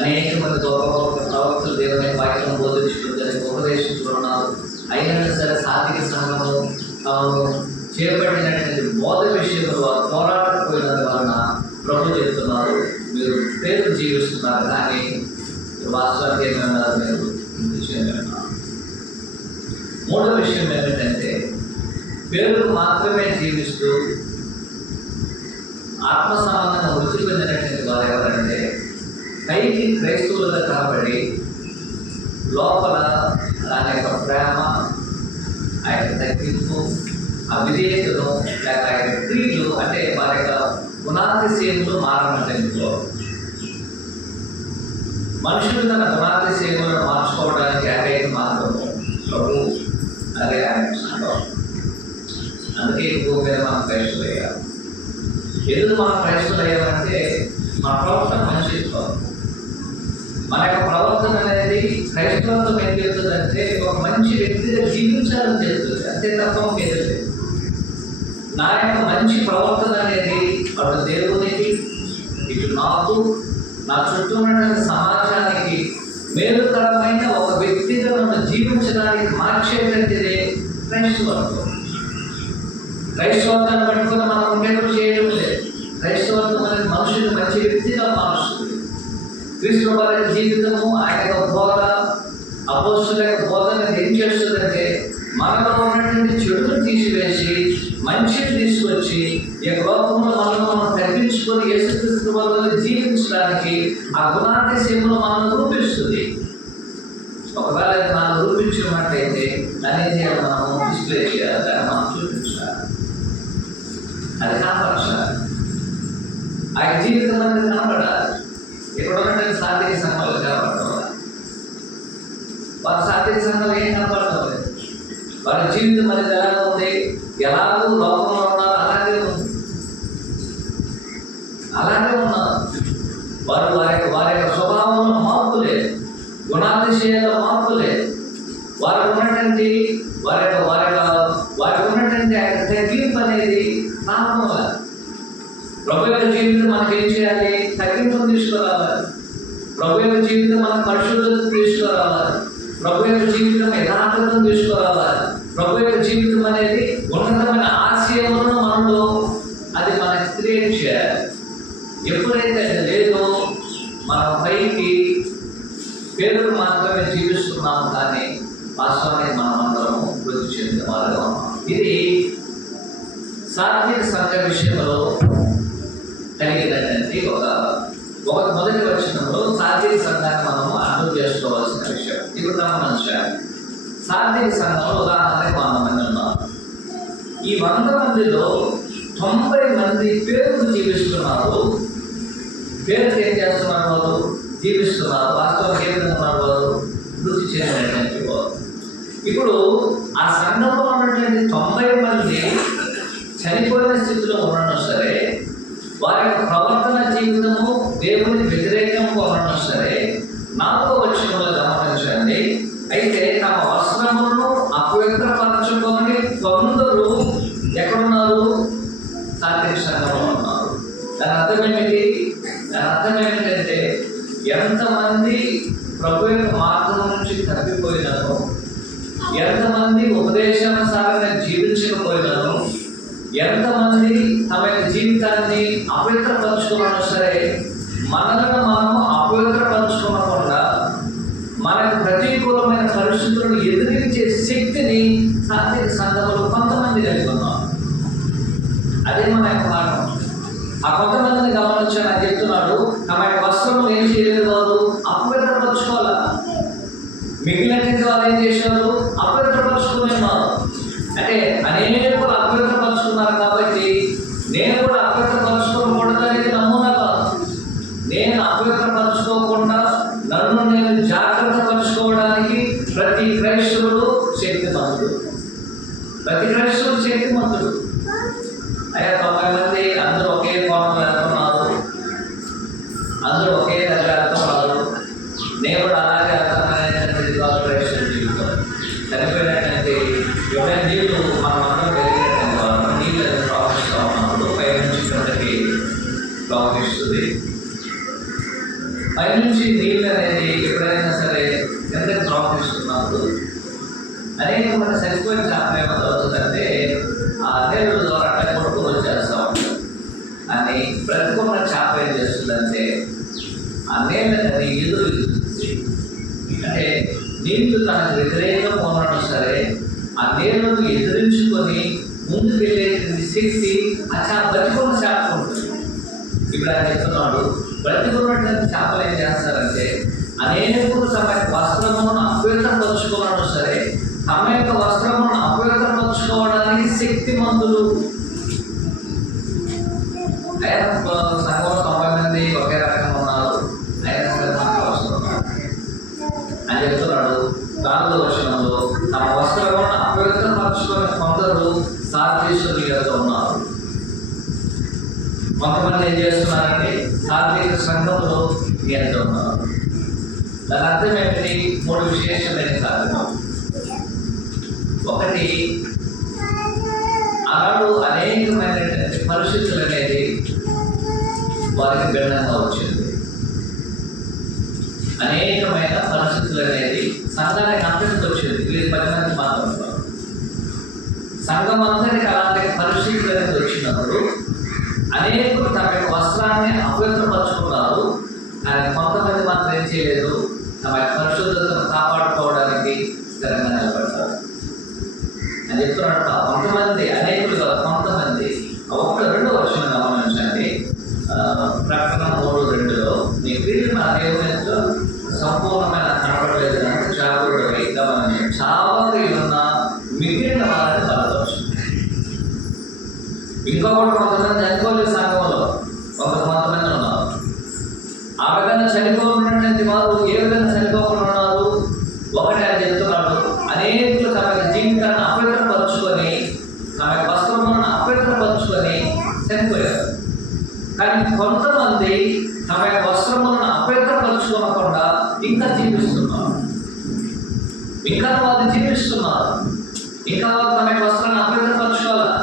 అనేక మంది గొప్ప గొప్ప ప్రవక్తలు దేవుని వాక్యం బోధించడం ఉపదేశించులు ఉన్నారు. అయినా సరే సాత్విక సంఘంలో చేపట్టినటువంటి బోధ విషయంలో వారు పోరాడకపోయినందు వలన ప్రభు చెప్తున్నారు మీరు పేరు జీవిస్తున్నారు కానీ వాస్తవానికి ఏమన్నారు? మీరు విషయం ఏమన్నారు? మూడో విషయం ఏమిటంటే పేరు మాత్రమే జీవిస్తూ ఆత్మ సంబంధంగా వృద్ధి పొందినటువంటి వారు ఎవరంటే పైకి క్రైస్తవులుగా కాబట్టి లోపల దాని యొక్క ప్రేమ, ఆ యొక్క తగ్గింపు, ఆ విధేయతను లేక ఆ యొక్క క్రియలు అంటే వారి యొక్క గుణాతిశయములు మారమంటే మనుషులు తన గుణాతిశయములను మార్చుకోవడానికి ఏకైక మార్గము ప్రభు. అదే అందుకే భూమి మీద మనం క్రైస్తవులు అయ్యాం. ఎందుకు మనం క్రైస్తవులు అయ్యామంటే మన ప్రవర్తన మంచి చేసుకోవాలి. మన యొక్క ప్రవర్తన అనేది క్రైస్తవత్వం ఏం చెప్తుందంటే ఒక మంచి వ్యక్తిగా జీవించాలని చెప్తుంది, అంతే తప్ప ఏదో లేదు. నా యొక్క మంచి ప్రవర్తన అనేది అటు దేవునికి, ఇటు నాకు, నా చుట్టూ ఉన్నటువంటి సమాజానికి మేలుకరమైన ఒక వ్యక్తిగా నన్ను జీవించడానికి మార్చేటంటిదే క్రైస్తవత్వం. క్రైస్తవత్వాన్ని పట్టుకుని మనం ఇంకెప్పుడు చేయడం లేదు. క్రైస్తవత్వం అనేది మనుషులు మంచి వ్యక్తిగా మారుస్తుంది. క్రీస్తు వారి జీవితము, ఆయన యొక్క బోధ, అపోస్తుల యొక్క బోధన ఏం చేస్తుందంటే మనలో ఉన్నటువంటి చెడును తీసివేసి మంచిని తీసుకొచ్చి ఈ లోకంలో మనం తగ్గించుకొని యేసుక్రీస్తు వల్ల జీవించడానికి ఆ గుణాతిశయంలో మనం రూపిస్తుంది. ఒకవేళ మనం రూపించినట్టయితే అనేది మనము డిస్ప్లే చేయాలి, దాన్ని మనం చూపించాలి, అది కనపరచాలి, ఆయన జీవితం అనేది కనపడాలి. ఇక్కడ ఉన్నటువంటి సాధిక సంఘాలు కనపడతారు, వారి సాధిక సంఘాలు ఏం కనపడతారు, వారి జీవితం అనేది ఎలా ఉంది, ఎలాగో లోకంలో ఉన్నారు అలాగే ఉంది, అలాగే ఉన్నారు. వారు వారి యొక్క స్వభావంలో మార్పు లేదు, గుణాతిశయంలో మార్పు లేదు. వారు ఉన్నటువంటి వారికి ఉన్నటువంటి తగ్గింపు అనేది రావడం. ప్రభు యొక్క జీవితం మనకి ఏం చేయాలి, తగ్గింపును తీసుకురావాలి. ప్రభు యొక్క జీవితం మనం పరిశుద్ధతను తీసుకురావాలి. ప్రభు యొక్క జీవితం యథార్థతను తీసుకురావాలి. ప్రభు యొక్క జీవితం అనేది ఉన్నతమైన ఆశయములను మనలో అది మనకి క్రియేట్ చేయాలి. ఎప్పుడైతే అది లేదో మనం పైకి పేరుకు మాత్రమే జీవిస్తున్నాము, కానీ వాస్తవానికి మనం అందరము వృద్ధి చెందిన వారుగా ఉన్నాం. ఇది సాత్విక సంఘ విషయంలో కలిగినటువంటి ఒక మొదటి వచనంలో సాత్విక సంఘాన్ని మనము అర్థం చేసుకోవాల్సిన విషయం. ఇప్పుడు గమనించాలి, సాత్విక సంఘంలో ఉదాహరణకు 100 మంది ఉన్నారు. ఈ 100 మందిలో 90 మంది పేరుకు జీవిస్తున్నారు. పేరుకు ఏం చేస్తున్నారు, వాళ్ళు జీవిస్తున్నారు. వాస్తవానికి ఏ విధంగా ఉన్నారు, వాళ్ళు వృద్ధి చెందినటువంటి వారు. ఇప్పుడు ఆ సంఘంలో ఉన్నటువంటి 90 మంది చనిపోయిన స్థితిలో ఉండడం సరే, వారి యొక్క ప్రవర్తన జీవితము దేవుని వ్యతిరేకంగా ఉండడం సరే, 4వ వచనంలో గమనించండి. అయితే తమ వస్త్రములను అపవిత్రపరచుకొని కొందరు ఎక్కడున్నారు, సాత్విక సంఘంలో ఉన్నారు. దాని అర్థం ఏమిటి? దాని అర్థం ఏమిటంటే ఎంతమంది ప్రభు యొక్క మార్గం నుంచి తప్పిపోయినారో, ఎంతమంది ఉపదేశానుసారంగా జీవించకపోయినారో, ఎంతమంది తమ యొక్క జీవితాన్ని అపవిత్రపరచుకున్నా సరే, మనలను మనము అపవిత్రపరచుకోకుండా మనకు ప్రతికూలమైన పరిస్థితులను ఎదిరించే శక్తిని సాత్విక సంఘంలో కొంతమంది కలిగి ఉన్నారు. అదే మన యొక్క భాగం. ఆ కొంతమందిని గమనించి నాకు చెప్తున్నాడు, తమ యొక్క వస్త్రము ఏం చేయలేదు, వారు అపవిత్రపరచుకోవాలా. మిగిలినటువంటి వాళ్ళు ఏం చేశారు, అపవిత్రపరచుకున్నారు. అంటే అనేకులు అపవిత్రపరచుకున్నారు. కాబట్టి నేను కూడా అపవిత్రపరచుకోకూడదు అనేది నమూనా కాదు. నేను అపవిత్రపరచుకోకుండా నన్ను నేను జాగ్రత్త పరచుకోవడానికి ప్రతి క్రైస్తవుడు శక్తిమంతుడు. ప్రతి క్రైస్తవుడు శక్తిమంతుడు. అయ్యా 90 మంది అందరూ ఒకే కోణంలో వెళ్తున్నారు, అందరూ ఒకే దగ్గర వెళ్తున్నారు. నేను కూడా అలాగే వెళ్తాననేటువంటిది కాదు క్రైస్తవ జీవితం. చనిపోయినటువంటి ఎవరైనా నీళ్ళు మనం అందరం పెరిగినటువంటి వాళ్ళు నీళ్ళు అనేది ప్రవహిస్తూ ఉన్నప్పుడు పైనుంచి కిందకి ప్రవహిస్తుంది. పైనుంచి నీళ్ళు అనేది ఎప్పుడైనా సరే కిందకి ప్రవహిస్తున్నప్పుడు అనేకమైన చనిపోయిన చేపలు ఏమైనా అవుతుందంటే ఆ నీళ్ళ ద్వారా అట్లా కొడుకుని వచ్చేస్తూ ఉంటారు. అని బ్రతుకున్న చేప ఏం చేస్తుందంటే ఆ నీళ్ళని ఎదురుస్తుంది. అంటే నీళ్లు తనకు వ్యతిరేకంగా ఉండడం సరే, ఆ నీళ్లను ఎదిరించుకొని ముందుకు వెళ్ళేటువంటి శక్తి ఆ బ్రతికున్న చేప ఉంటుంది. ఇప్పుడు ఆయన చెప్తున్నాడు, బ్రతికున్నటువంటి చేపలు ఏం చేస్తారంటే అనేకులు తమ యొక్క వస్త్రములను అపవిత్రపరచుకోవడం సరే, తమ యొక్క వస్త్రములను అపవిత్రపరచుకోవడానికి శక్తిమంతులు. సంఘంలో 90 మంది ఒకే రకంగా ఉన్నారు, అయినా సరే మనకు వస్త్రం అని చెప్తున్నాడు. 4వ వచనంలో తమ వస్త్రములను అపవిత్రపరచుకుని కొందరు సాత్వికులుగా ఉన్నారు. కొంతమంది ఏం చేస్తున్నారంటే సాత్విక నియంత్రణలో. దాని అర్థం ఏమిటి? 3 విశేషమైన కారణం. ఒకటి, ఆనాడు అనేకమైనటువంటి పరిస్థితులు అనేది వారికి భిన్నంగా వచ్చింది. అనేకమైన పరిస్థితులు అనేది సంఘానికి అంతటికి వచ్చింది. వీళ్ళు 10 మంది మాత్రం. సంఘం అంతటికి అలాంటి పరిస్థితులు అనేది వచ్చినప్పుడు అనేకులు తమ యొక్క వస్త్రాన్ని అపవిత్రపరుచుకున్నారు. కానీ కొంతమంది మాత్రం ఏం చేయలేదు, తమ యొక్క పరిశుద్ధతను కాపాడుకోవడానికి స్థిరంగా నిలబడతారు అని చెప్తున్నాడు. కొంతమంది, అనేకులు కాదు, కొంతమంది. 1-2 వర్షం గమనించండి. ప్రకటన 3:2 నీ క్రియలు నా దేవునితో సంపూర్ణమైన కనపడలేదు అంటే జాగ్రత్త గమనించండి. చావకి ఉన్న మిగిలిన వారిని బలపరచు. ఇంకొకటి, కొంతమంది చనిపోలేదు సంఘంలో, కొంతమంది ఉన్నారు. ఆ విధంగా చనిపోకున్నటువంటి వారు ఏ విధంగా చనిపోకుండా ఉన్నారు? ఒకటి అని చెప్తున్నాడు, అనేకులు తమ జీవితాన్ని అపవిత్రపరుచుకొని, తమ వస్త్రములను అపవిత్రపరుచుకొని చనిపోయారు. కానీ కొంతమంది తమ యొక్క వస్త్రములను అపవిత్రపరుచుకోకుండా ఇంకా జీవిస్తున్నారు. ఇంకా వారు జీవిస్తున్నారు. ఇంకా వారు తమ యొక్క వస్త్రాన్ని అపవిత్రపరచుకోవాలా?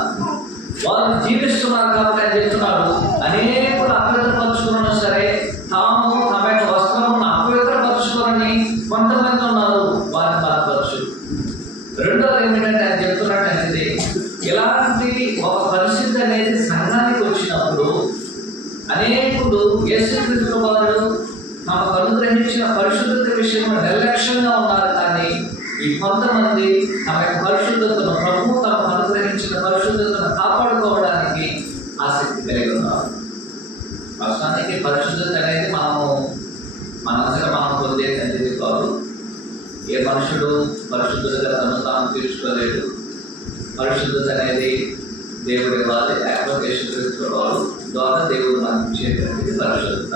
వారు జీవిస్తున్నారు కాబట్టి అని చెప్తున్నాడు. అనేకులు అపవిత్రపరచుకున్నా సరే తాము తమ యొక్క వస్త్రములను అపవిత్రపరచుకోరని కొంతమంది ఉన్నారు, వారిని బలపరచు. రెండోది ఏమిటంటే ఆయన చెప్తున్నట్టు, ఇలాంటి ఒక పరిస్థితి అనేది సంఘానికి వచ్చినప్పుడు అనేకులు యేసుక్రీస్తు వారు తమకు అనుగ్రహించిన పరిశుద్ధత విషయంలో నిర్లక్ష్యంగా ఉన్నారు. కానీ ఈ కొంతమంది తమ యొక్క పరిశుద్ధతను, ప్రభువు తమకు అనుగ్రహించిన పరిశుద్ధతను కాపాడుకోవడానికి ఆసక్తి కలిగి ఉన్నారు. ప్రస్తుతానికి పరిశుద్ధత అనేది మనంతగా మనం పొందేది కాదు. ఏ మనుషుడు పరిశుద్ధతగా తను తాను తీర్చుకోలేడు. పరిశుద్ధత అనేది దేవుడి ఇవ్వాలి. అప్లికేషన్ తీసుకోవాలి ద్వారా దేవుడు మనకు ఇచ్చేటది పరిశుద్ధత.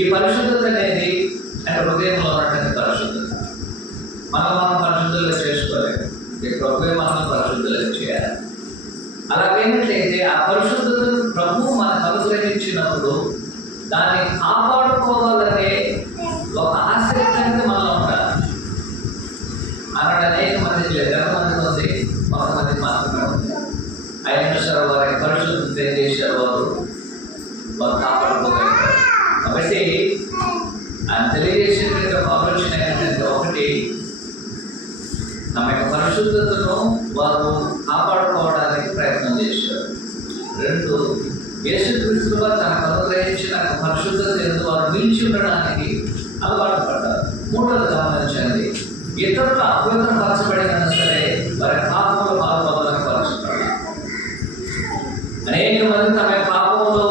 ఈ పరిశుద్ధత అనేది అంటే హృదయంలో ఉన్నటువంటి పరిశుద్ధత. మనం పరిశుద్ధులుగా చేసుకోలేము. ఈ ప్రభువే మనం పరిశుద్ధులుగా చేయాలి. అలాగేమిటైతే ఆ పరిశుద్ధతను ప్రభువు మనకు అనుగ్రహించినప్పుడు దాన్ని కాపాడుకోవాలనే ఒక ఆసక్తి అనేది మనలో ఉండాలి. అన్నాడు అనేక మంది లేదు, ఎంతమందికి ఉంది? కొంతమందికి మాత్రమే ఉంది. అయినా సరే వారి పరిశుద్ధత ఏం చేశారు? వారు కాపాడుకోగలిగారు. కాబట్టి ఆయన తెలియజేసేటువంటి ఒక ఆలోచన ఏంటంటే, ఒకటి, తమ యొక్క పరిశుద్ధతను వారు కాపాడుకోవడానికి ప్రయత్నం చేశారు. 2, యేసుక్రీస్తు వారు తనకు అనుగ్రహించిన పరిశుద్ధత ఎందు వారు నిలిచి ఉండడానికి అలవాటు పడ్డారు. 3వది గమనించండి, ఇతరులు అపవిత్రపరచబడినా సరే వారి పాపంలో పాల్గొనడానికి పరచబడాలి. అనేక మంది తమ పాపంలో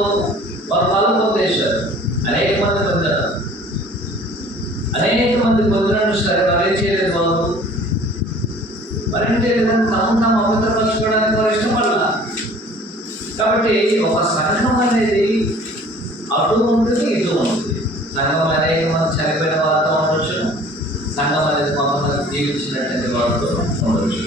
వారు పాల్గొందేశారు. అనేక మంది పొందారు. అనేక మంది పొందినట్టు సరే వారు ఏం చేయలేదు. వారేం చేయలేదు, తాము అపవిత్రపరచుకోవడానికి వారు ఇష్టపడాల. కాబట్టి ఒక సంఘం అనేది అటు ఉంటుంది, ఇటు ఉంటుంది. సంఘం అనేక మంది చనిపోయిన వారితో ఉండొచ్చు. సంఘం అనేది కొంతమంది జీవించినటువంటి వారితో ఉండొచ్చు.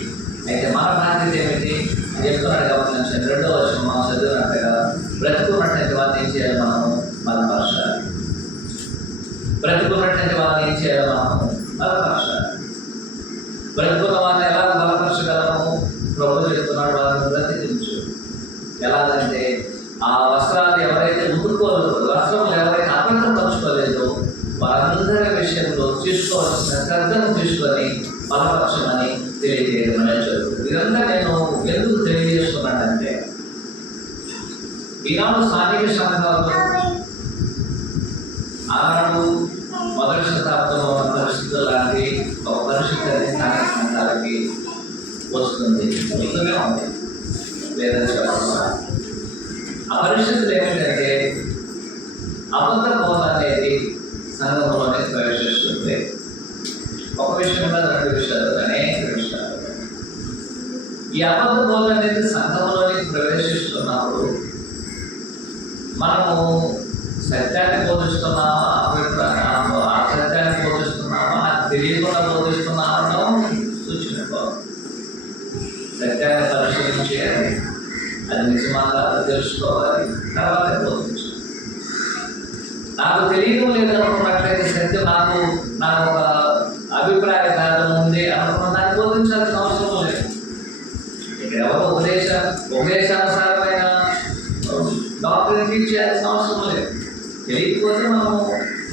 అయితే మన బాధ్యత ఏమిటి అని చెప్తున్నాడు. గమనించండి, 2వ వచనం మనం చదివినట్టుగా బ్రతుకున్నటువంటి వారిని ఏం చేయాలి? మనము బలపరచాలి. బ్రతుకున్నటువంటి వారిని ఏం చేయాలి? మనము బలపరచాలి. బ్రతుకున్న వారిని ఎలా బలపరచగలము? ప్రభు చెప్తున్నాడు, వారిని బ్రతికించు. ఎలాగంటే ఆ వస్త్రాలు ఎవరైతే ఉతుక్కోలేదో, వస్త్రములు ఎవరైతే అపవిత్రపరచుకోలేదో వారందరి విషయంలో తీసుకోవాల్సిన శ్రద్ధను తీసుకొని బలపరచమని తెలియజేయడం అనేది జరుగుతుంది. ఇదంతా నేను ఎందుకు తెలియజేస్తున్నానంటే, ఈనాడు స్థానిక సంఘాలు ఆనాడు మొదటి శతాబ్దంలో ఉన్న పరిస్థితులు లాంటి ఒక పరిస్థితి అనేది స్థానిక సంఘాలకి వస్తుంది, వస్తూనే ఉంది. లేదని చెప్పాలి. ఆ పరిస్థితులు ఏమిటంటే, అబద్ధ బోధ అనేది సంఘంలోనే ప్రవేశిస్తుంది. ఒక విషయం కాదు, 2 విషయాలు, అనేక విషయాలు. ఈ అబద్ధ బోధ అనేది సంఘంలోనికి ప్రవేశిస్తున్నప్పుడు మనము సత్యాన్ని బోధిస్తున్నామా, అసత్యాన్ని బోధిస్తున్నామా, నాకు తెలియకుండా బోధిస్తున్నామో సూచించుకోవాలి. సత్యాన్ని పరిశీలించేయాలి, అది నిజమా కాదో తెలుసుకోవాలి, తర్వాత బోధించాలి. నాకు తెలియని నాకు నాకు ఒక అభిప్రాయ భేదం ఉంది అనుకున్న దాన్ని బోధించాల్సిన అవసరం లేదు. ఇక్కడ ఎవరు ఉపదేశానుసారమైన డాక్టర్ని టీచ్ చేయాల్సిన అవసరం లేదు. తెలియకపోతే మనము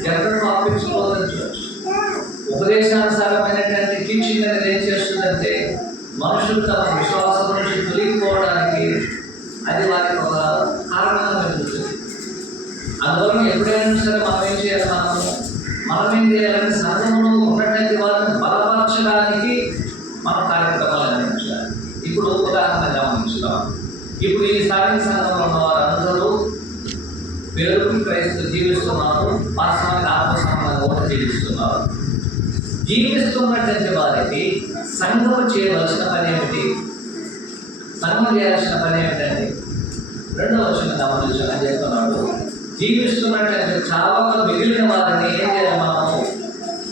జనరల్ టాపిక్స్ బోధించవచ్చు. ఉపదేశానుసారమైనటువంటి టీచింగ్ అనేది ఏం చేస్తుందంటే మనుషులు తమ విశ్వాసం నుంచి తొలగిపోవడానికి అది వారికి ఒక కారణంగా వెళ్తుంది. అందువల్ల ఎప్పుడైనా సరే మనం ఏం చేయాలి, మనం ఏం చేయాలంటే సంఘంలో ఉన్నటువంటి వారిని బలపరచడానికి మన కార్యక్రమాలు అందించాలి. ఇప్పుడు ఉదాహరణ గమనించుదాం. ఇప్పుడు ఈ స్థానిక సంఘంలో ఉన్న వారందరూ పేరుకు క్రైస్తవ జీవిస్తున్నారు, వాస్తవానికి ఆత్మ సంబంధంగా కూడా జీవిస్తున్నారు. జీవిస్తున్నటువంటి వారికి సంఘము చేయవలసిన పని ఏమిటి? సంఘం చేయాల్సిన పని ఏమిటండి? 2వ వచనం గమనించాలి. అని చెప్తున్నాడు, జీవిస్తున్నటువంటి చావక మిగిలిన వారిని ఏం చేయాలి? మనము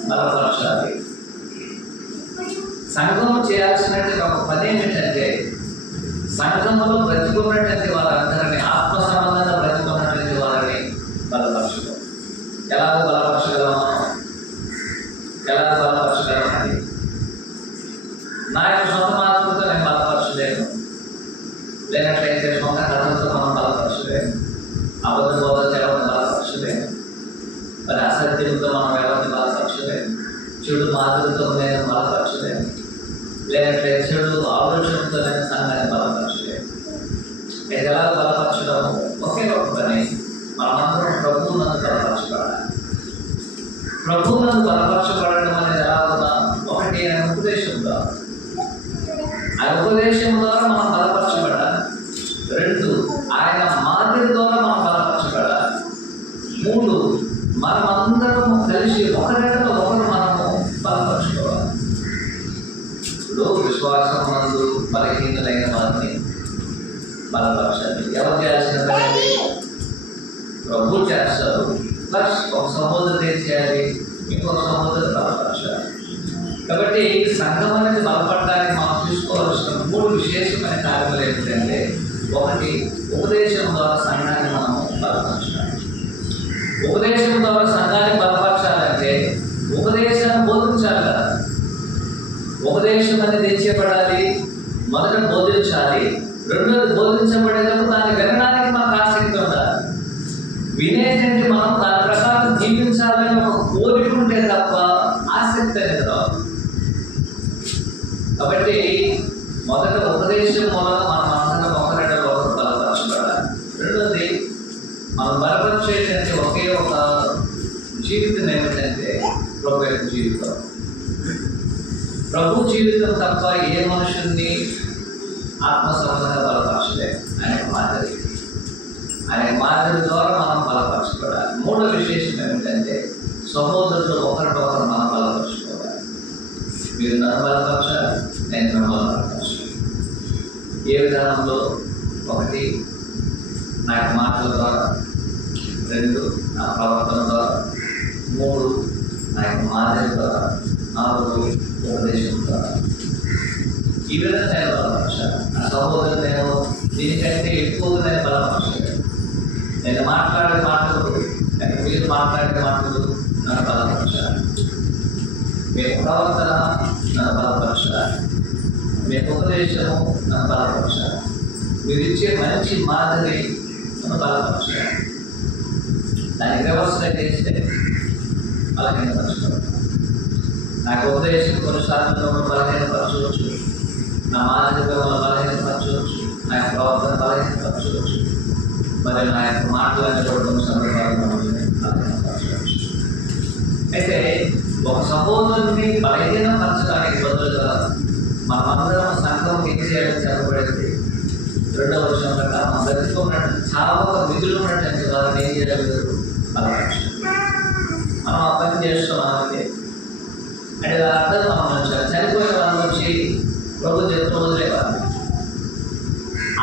బలపరచాలి. సంఘము చేయాల్సినటువంటి ఒక పని ఏమిటంటే సంఘములో బ్రతికున్నటువంటి వారందరినీ, ఆత్మ సంబంధంగా బ్రతికున్నటువంటి వారిని బలపరచడం. ఎలాగో బలపరచగలమా? ఎలాగో బలపరచగలమని నా యొక్క సొంత మాత్రంతో నేను బలపరచలేను, లేనట్లయితే సొంత కథలతో మనం బలపరచలేము, అబద్ధ బోధన ఎవరిని బలపరచలేము, మరి అసత్యంతో మనం ఎవరిని బలపరచలేము, చెడు మాటలతో నేను బలపరచలేము, లేనట్లయితే చెడు ఆలోచనతో నేను సంఘాన్ని బలపరచలేము. ఎలా బలపరచడం? ఒకే ఒక పని, మనమందరం ప్రభువునందు బలపరచబడాలి. ప్రభువునందు బలపరచబడడం అనేది ఎలా ఉందా? ఒకటి, ఆయన ఉపదేశం ద్వారా, ఆ ఉపదేశం ద్వారా మనం బలపరచబడాలి. 2, ఆయన మాదిరి ద్వారా మనం బలపరచబడాలి. 3, మనమందరం కలిసి ఒకరితో ఒకరు మనము బలపరచుకోవాలి. ఇప్పుడు విశ్వాసం నందు బలహీనులైన వారిని బలపరచాలి. ఎవరు చేయాల్సిన పని? ప్రభు చేస్తారు. ప్లస్ ఒక సహోదరుడు ఏం చేయాలి? ఇంకొక సహోదరుడు బలపరచాలి. కాబట్టి సంఘం అనేది బలపడడానికి మనం చూసుకోవాల్సిన 3 విశేషమైన కార్యములు ఏమిటంటే, 1, ఉపదేశం ద్వారా సంఘాన్ని మనం బలపరచాలి. ఉపదేశం ద్వారా సంఘాన్ని బలపరచాలంటే ఉపదేశాన్ని బోధించాలి కదా. ఉపదేశం అనేది ఏం చేయబడాలి? మొదట బోధించాలి. 2వది బోధించబడేటప్పుడు దాన్ని వినడానికి మనకు ఆసక్తి ఉండాలి. వినేటంటే మనం దాని ప్రకారం జీవించాలని ఒక కోరిక ఉంటే తప్ప ఆసక్తి అనేది రాదు. కాబట్టి మొదట ఉపదేశం మూలంగా మనం అందరం ఒకరిలో ఒకరు బలపరచబడాలి. 2వది మనం బలపరిచేటంటే ఒకే ఒక జీవితం ఏమిటంటే ప్రభు యొక్క జీవితం. ప్రభు జీవితం తప్ప ఏ మనుషుల్ని ఆత్మ సంబంధంగా బలపరచలేదు. ఆయన మాదిరి, ఆయన మాదిరి ద్వారా మనం బలపరచబడాలి. 3వ విశేషం ఏమిటంటే సహోదరులు ఒకరినొకరు మనం బలపరచుకోవాలి. మీరు నన్ను బలపరచాలి, నేను మిమ్మల్ని బలపరచాలి. ఏ విధానంలో? 1, నా యొక్క మాటల ద్వారా, 2, నా ప్రవర్తన ద్వారా, 3, నా యొక్క మాదిరి ద్వారా, 4, ఉపదేశం ద్వారా. ఈ విధంగా నేను బలపరచాలి. నా సహోదరుడు నేను దీనికంటే ఎక్కువగా నేను బలపరచలేదు. నేను మాట్లాడే మాటలు, మీరు మాట్లాడే మాటలు నన్ను బలపరచాలి. మీ ప్రవర్తన నన్ను బలపరచాలి. మీ ఉపదేశము నన్ను బలపరచాలి. మీరు ఇచ్చే మంచి మాదిరి నన్ను బలపరచాలి. దానికి వ్యవస్థ చేస్తే బలహీనపరచబడతాను. నాకు ఉపదేశం కొన్నిసార్లు బలహీనపరచవచ్చు, నా మాదిరిగా బలహీనపరచవచ్చు, నా యొక్క ప్రవర్తన బలహీనపరచవచ్చు, మరి నా యొక్క మాట్లాడేటువంటి సందర్భాలు బలహీనపరచవచ్చు. అయితే ఒక సహోదరుని బలహీనపరచడానికి బదులుగా మనమందరం సంఘం ఏం చేయాలని చెప్పబడింది? 2వ వచనం ప్రకారం బ్రతికున్నట్టు చావక మిగులు ఉన్నటువంటి వారిని ఏం చేయలేదు? బలపరచాలి. మనం ఆ పని చేస్తున్నామంటే అంటే దాని అర్థం మనం చనిపోయిన వాళ్ళు వచ్చి ప్రభు చెప్తూ వదిలేవారు.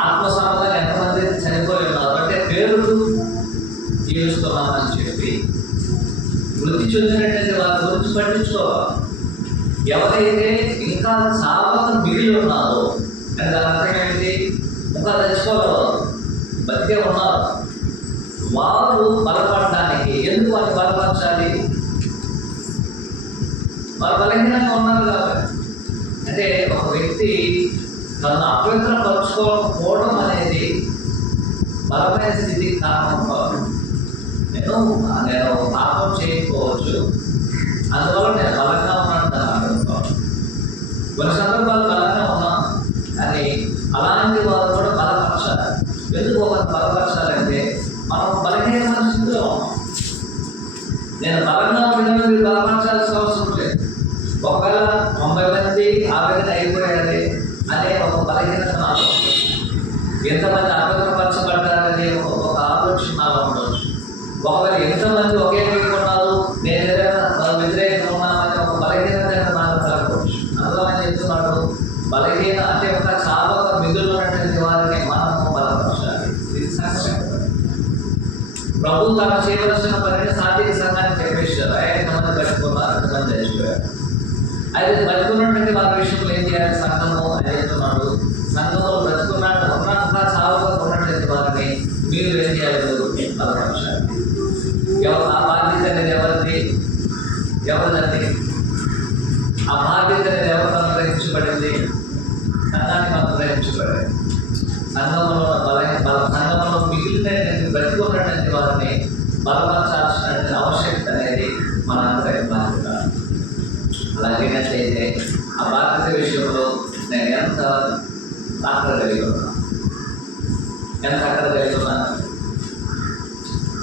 ఆత్మ సంబంధంగా ఎంతమంది చనిపోయి ఉన్నారు అంటే పేరుకు జీవిస్తున్నామని చెప్పి వృద్ధి చెందినటువంటి వారి గురించి పట్టించుకోవాలి. ఎవరైతే ఇంకా చావక మిగిలి ఉన్నారో అంటే దాని అర్థం ఏంటి? ఇంకా తెచ్చుకోగలరు, బతికే ఉన్నారు, వారు బలపడడానికి ఎందుకు వారిని బలపరచాలి? వాళ్ళు బలహీనంగా ఉన్నారు కాబట్టి. అంటే ఒక వ్యక్తి తను అపవిత్రపరచుకోకపోవడం అనేది బలమైన స్థితికి కారణం కాదు. నేను పాపం చేయకపోవచ్చు, అందువల్ల నేను బలంగా ఉన్నాను అనుకోవాలి. కొన్ని సందర్భాలు బలంగా ఉన్నాను, కానీ అలాంటి వారు కూడా బలపరచాలి. ఎందుకు ఒకరు బలపరచాలంటే మనం బలహీనమైన స్థితిలో ఉన్నాం. నేను బలంగా ఉండడం మీరు బలపరచాల్సిన అవసరం లేదు. ఒకవేళ 90 మంది ఆవేదన అయిపోయాలి అనే ఒక బలహీనత నాలో, ఎంతమంది అపవిత్రపరచబడ్డారనే ఒక ఆలోచన నాలో ఉండవచ్చు. ఒకవేళ ఎంతమంది ఒకే వైపు ఉన్నారు, నేను ఏదైనా వ్యతిరేకంగా ఉన్నామని ఒక బలహీనత నాకు కలగవచ్చు. అందులో ఆయన చెప్తున్నాడు, బలహీన అంటే ఒక చాలా మిగులు ఉన్నటువంటి వారిని మనము బలపరచాలి. ఇది సంక్షేమ ప్రభు తన చేయవలసిన పనిని సాధ్య సంఘాన్ని చెప్పేశారు. ఎంతమంది బతుకున్నారు, ఎంతమంది చచ్చిపోయారు. అయితే బతుకున్నటువంటి వారి విషయంలో ఏం చేయాలి? సంఘము అని చెప్తున్నాడు. సంఘంలో బ్రతుకున్నాడు ఉన్నంత చావుగా ఉన్నటువంటి వారిని మీరు ఏం చేయాలి? బలపరచాలి. ఎవరు ఆ బాధ్యత అనేది ఎవరిదండి? ఆ బాధ్యత అనేది ఎవరు అనుగ్రహించబడింది? సంఘానికి అనుగ్రహించబడింది. సంఘంలో సంఘంలో మిగిలిన బ్రతుకున్నటువంటి వారిని బలపరచాల్సినటువంటి ఆవశ్యకత అనేది మనందరి బాధ్యత. అలాగేనట్లయితే ఆ బాధ్యత విషయంలో నేను ఎంత అక్కడ కలిగి ఉన్నాను?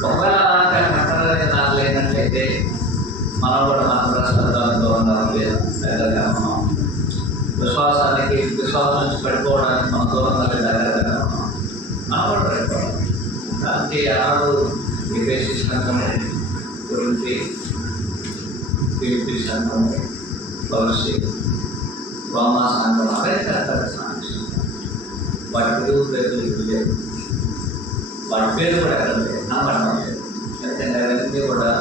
ఒకవేళ అలాంటి అక్కడ నాకు లేనట్లయితే మనం కూడా మన ప్రశ్నలతో ఉన్నాం లేదు. విశ్వాసం నుంచి పడిపోవడానికి మన దూరంగా దగ్గరగా ఉన్నాం. మనం కూడా పడిపోవడం దానికి ఆడు విదేశీ సంఘము గురించి సంఘము భవిష్యత్ రోమా సంఘం అమెరికా సాంక్షన్ వాటి పేరు లేదు. వాటి పేరు కూడా ఎక్కడ లేదు, కనపడడం లేదు. ఎందుకంటే అవన్నీ కూడా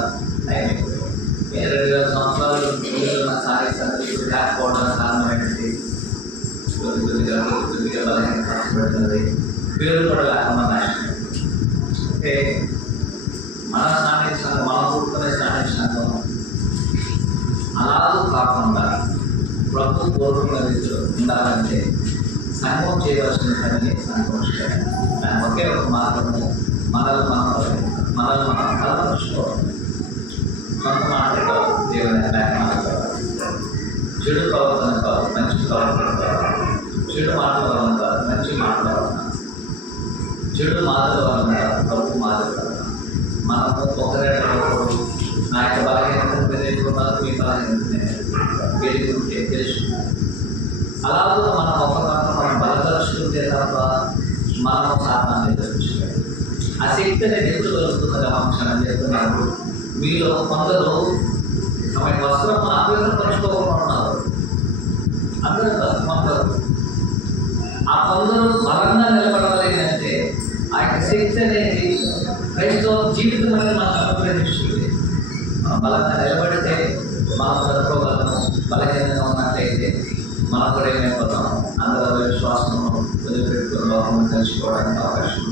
అయిపోయాయి. 2000 సంవత్సరాలు సాధించాలి లేకపోవడానికి కారణం ఏంటి? కొద్దిగా బలహీన పరచబడుతుంది, పేరు కూడా లేకుండా నాశనం. అంటే మన సాధించాలి, మనం కూడుకునే సాధించాను అలాగూ కాకుండా ప్రభు కోరుకున్న రీతిలో ఉండాలంటే సంఘం చేయవలసిన పనిని సంఘం చేయాలి. దాని ఒకే ఒక మార్గము మనల్ని మనం బలపరుచుకోవాలి. కొంత మాటలు కాదు, దేవుని లేఖనాలు కాదు, చెడు ప్రవర్తన కాదు, మంచి ప్రవర్తన కాదు, చెడు మాటల వలన కాదు, మంచి మాటల వలన, చెడు మాటల వలన కాదు, తప్పు మాటల వలన మనము ఒకరు నా యొక్క బలహీనతను తెలియకున్నారు, మీ బలహీనతనే వెలుగుంటే తెలుసుకున్నారు. అలాగే మనం ఒకరికొకరు మనం బలపరుచుకుంటే తప్ప మనము సాధనాన్ని తెలుసుకోవాలి. ఆ శక్తి అనేది ఎప్పుడు కలుగుతున్నది అంశాన్ని చెప్తున్నారు. మీలో కొందరు తమ వస్త్రం ఆపేదపరుచుకోకుండా అందరూ కొందరు ఆ కొందరు బలంగా నిలబడాలి అంటే ఆ యొక్క శక్తి అనేది క్రైస్తవ జీవితం అనేది మనకు అనుగ్రహిస్తుంది. మనం బలంగా నిలబడితే మనం బ్రతుకోగలము. బలహీనంగా ఉన్నట్లయితే మనం కూడా ఏమైపోతాము? అందరూ విశ్వాసం వదిలిపెట్టుకుని లోపం తెలుసుకోవడానికి అవకాశం